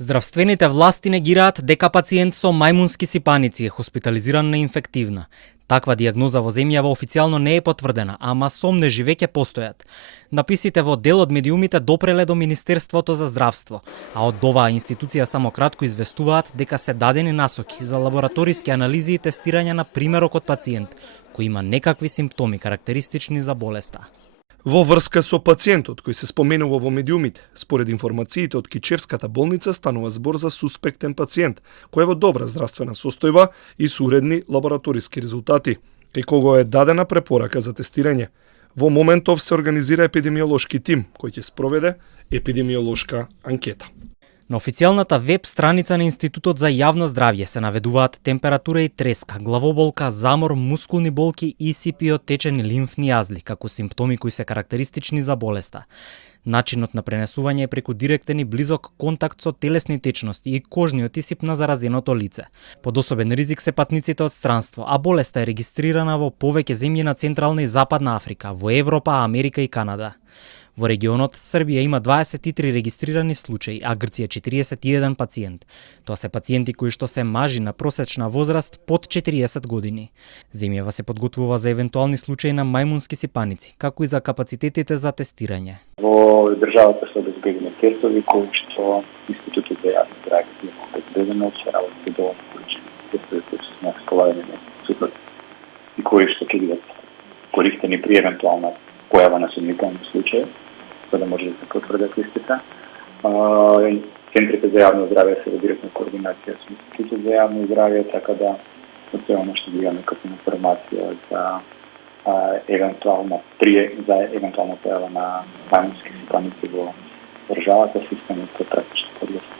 Здравствените власти негираат дека пациент со мајмунски сипаници е хоспитализиран неинфективна. Таква диагноза во земјава официјално не е потврдена, ама сомнежи веќе постојат. Написите во дел од медиумите допреле до Министерството за здравство, а од оваа институција само кратко известуваат дека се дадени насоки за лабораториски анализи и тестирање на примерок од пациент кој има некакви симптоми карактеристични за болеста. Во врска со пациентот кој се споменува во медиумите, според информациите од Кичевската болница станува збор за суспектен пациент кој е во добра здравствена состојба и со уредни лабораториски резултати, кај кого е дадена препорака за тестирање. Во моментов се организира епидемиолошки тим кој ќе спроведе епидемиолошка анкета. На официјалната веб страница на Институтот за јавно здравје се наведуваат температура и треска, главоболка, замор, мускулни болки, исипи од течени лимфни јазли, како симптоми кои се карактеристични за болеста. Начинот на пренесување е преку директен и близок контакт со телесни течности и кожниот исип на заразеното лице. Под особен ризик се патниците од странство, а болеста е регистрирана во повеќе земји на Централна и Западна Африка, во Европа, Америка и Канада. Во регионот Србија има 23 регистрирани случаи, а Грција 41 пациент. Тоа се пациенти кои што се мажи на просечна возраст под 40 години. Земјава се подготвува за евентуални случаи на мајмунски сипаници, како и за капацитетите за тестирање. Во државата се обезбедени тестови кои што Институтот за јавно здравје има обезбедено, ќе работи доволно количини тестови кои се на располагање на институтот и кои што ќе бидат користени при евентуална појава на сумнителни случаи, за да може да се потврдат истите. Центрите за јавно здравје се во директна координација со Институтот за јавно здравје, така да се оно што имаме како информација за евентуална појава на мајмунски сипаници во државата, системот се практично подготвен.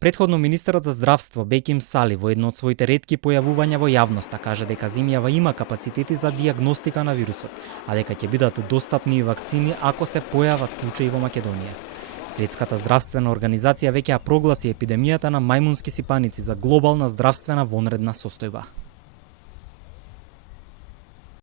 Претходно министерот за здравство Беким Сали во едно од своите ретки појавувања во јавноста кажа дека земјава има капацитети за дијагностика на вирусот, а дека ќе бидат достапни и вакцини ако се појават случаи во Македонија. Светската здравствена организација веќе ја прогласи епидемијата на мајмунски сипаници за глобална здравствена вонредна состојба.